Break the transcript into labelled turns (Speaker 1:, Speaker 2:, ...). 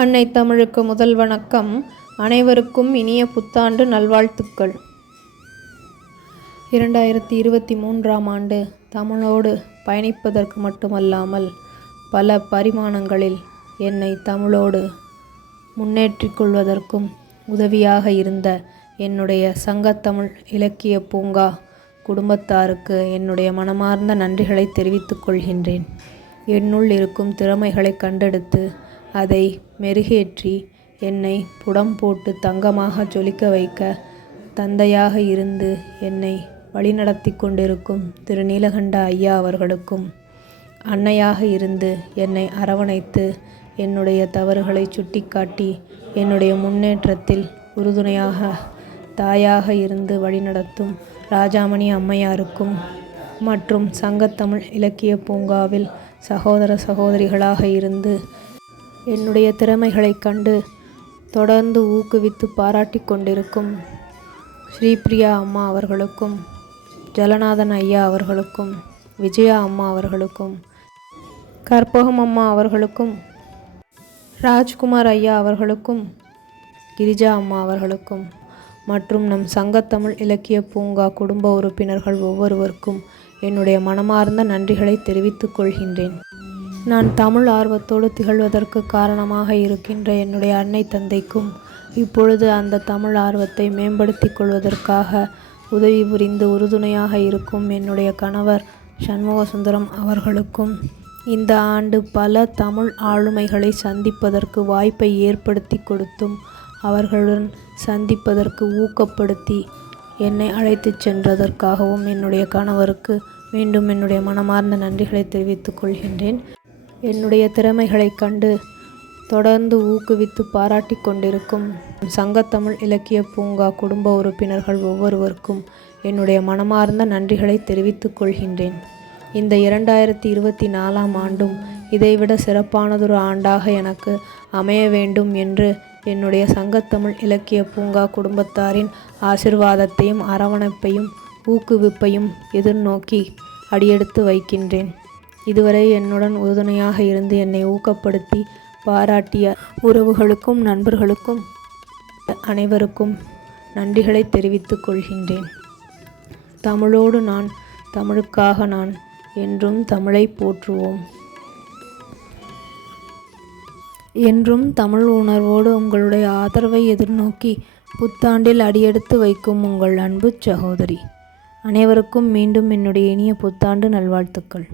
Speaker 1: அன்னை தமிழுக்கு முதல் வணக்கம். அனைவருக்கும் இனிய புத்தாண்டு நல்வாழ்த்துக்கள். இரண்டாயிரத்தி இருபத்தி மூன்றாம் ஆண்டு தமிழோடு பயணிப்பதற்கு மட்டுமல்லாமல் பல பரிமாணங்களில் என்னை தமிழோடு முன்னேற்றிக் கொள்வதற்கும் உதவியாக இருந்த என்னுடைய சங்கத்தமிழ் இலக்கிய பூங்கா குடும்பத்தாருக்கு என்னுடைய மனமார்ந்த நன்றிகளை தெரிவித்துக் கொள்கின்றேன். என்னுள் இருக்கும் திறமைகளை கண்டெடுத்து அதை மெருகேற்றி என்னை புடம் போட்டு தங்கமாக ஜொலிக்க வைக்க தந்தையாக இருந்து என்னை வழிநடத்தி கொண்டிருக்கும் திரு நீலகண்ட ஐயா அவர்களுக்கும் அன்னையாக இருந்து என்னை அரவணைத்து என்னுடைய தவறுகளை சுட்டிக்காட்டி என்னுடைய முன்னேற்றத்தில் உறுதுணையாக தாயாக இருந்து வழிநடத்தும் ராஜாமணி அம்மையாருக்கும் மற்றும் சங்கத்தமிழ் இலக்கிய பூங்காவில் சகோதர சகோதரிகளாக இருந்து என்னுடைய திறமைகளைக் கண்டு தொடர்ந்து ஊக்குவித்து பாராட்டி கொண்டிருக்கும் ஸ்ரீபிரியா அம்மா அவர்களுக்கும் ஜலநாதன் ஐயா அவர்களுக்கும் விஜயா அம்மா அவர்களுக்கும் கற்பகம் அம்மா அவர்களுக்கும் ராஜ்குமார் ஐயா அவர்களுக்கும் கிரிஜா அம்மா அவர்களுக்கும் மற்றும் நம் சங்கத்தமிழ் இலக்கிய பூங்கா குடும்ப உறுப்பினர்கள் ஒவ்வொருவருக்கும் என்னுடைய மனமார்ந்த நன்றிகளை தெரிவித்துக் கொள்கின்றேன். நான் தமிழ் ஆர்வத்தோடு திகழ்வதற்கு காரணமாக இருக்கின்ற என்னுடைய அன்னை தந்தைக்கும் இப்பொழுது அந்த தமிழ் ஆர்வத்தை மேம்படுத்திக் கொள்வதற்காக உதவி புரிந்து உறுதுணையாக இருக்கும் என்னுடைய கணவர் சண்முகசுந்தரம் அவர்களுக்கும் இந்த ஆண்டு பல தமிழ் ஆளுமைகளை சந்திப்பதற்கு வாய்ப்பை ஏற்படுத்தி கொடுத்தும் அவர்களுடன் சந்திப்பதற்கு ஊக்கப்படுத்தி என்னை அழைத்துச் சென்றதற்காகவும் என்னுடைய கணவருக்கு மீண்டும் என்னுடைய மனமார்ந்த நன்றிகளை தெரிவித்துக் கொள்கின்றேன். என்னுடைய திறமைகளைக் கண்டு தொடர்ந்து ஊக்குவித்து பாராட்டி கொண்டிருக்கும் சங்கத்தமிழ் இலக்கிய பூங்கா குடும்ப உறுப்பினர்கள் ஒவ்வொருவருக்கும் என்னுடைய மனமார்ந்த நன்றிகளை தெரிவித்துக் கொள்கின்றேன். இந்த இரண்டாயிரத்தி இருபத்தி நாலாம் ஆண்டும் இதைவிட சிறப்பானதொரு ஆண்டாக எனக்கு அமைய வேண்டும் என்று என்னுடைய சங்கத்தமிழ் இலக்கிய பூங்கா குடும்பத்தாரின் ஆசிர்வாதத்தையும் அரவணைப்பையும் ஊக்குவிப்பையும் எதிர்நோக்கி அடியெடுத்து வைக்கின்றேன். இதுவரை என்னுடன் உறுதுணையாக இருந்து என்னை ஊக்கப்படுத்தி பாராட்டிய உறவுகளுக்கும் நண்பர்களுக்கும் அனைவருக்கும் நன்றிகளை தெரிவித்துக் கொள்கின்றேன். தமிழோடு நான் தமிழுக்காக நான் என்றும் தமிழை போற்றுவோம். என்றும் தமிழ் உணர்வோடு உங்களுடைய ஆதரவை எதிர்நோக்கி புத்தாண்டில் அடியெடுத்து வைக்கும் உங்கள் அன்பு சகோதரி. அனைவருக்கும் மீண்டும் என்னுடைய இனிய புத்தாண்டு நல்வாழ்த்துக்கள்.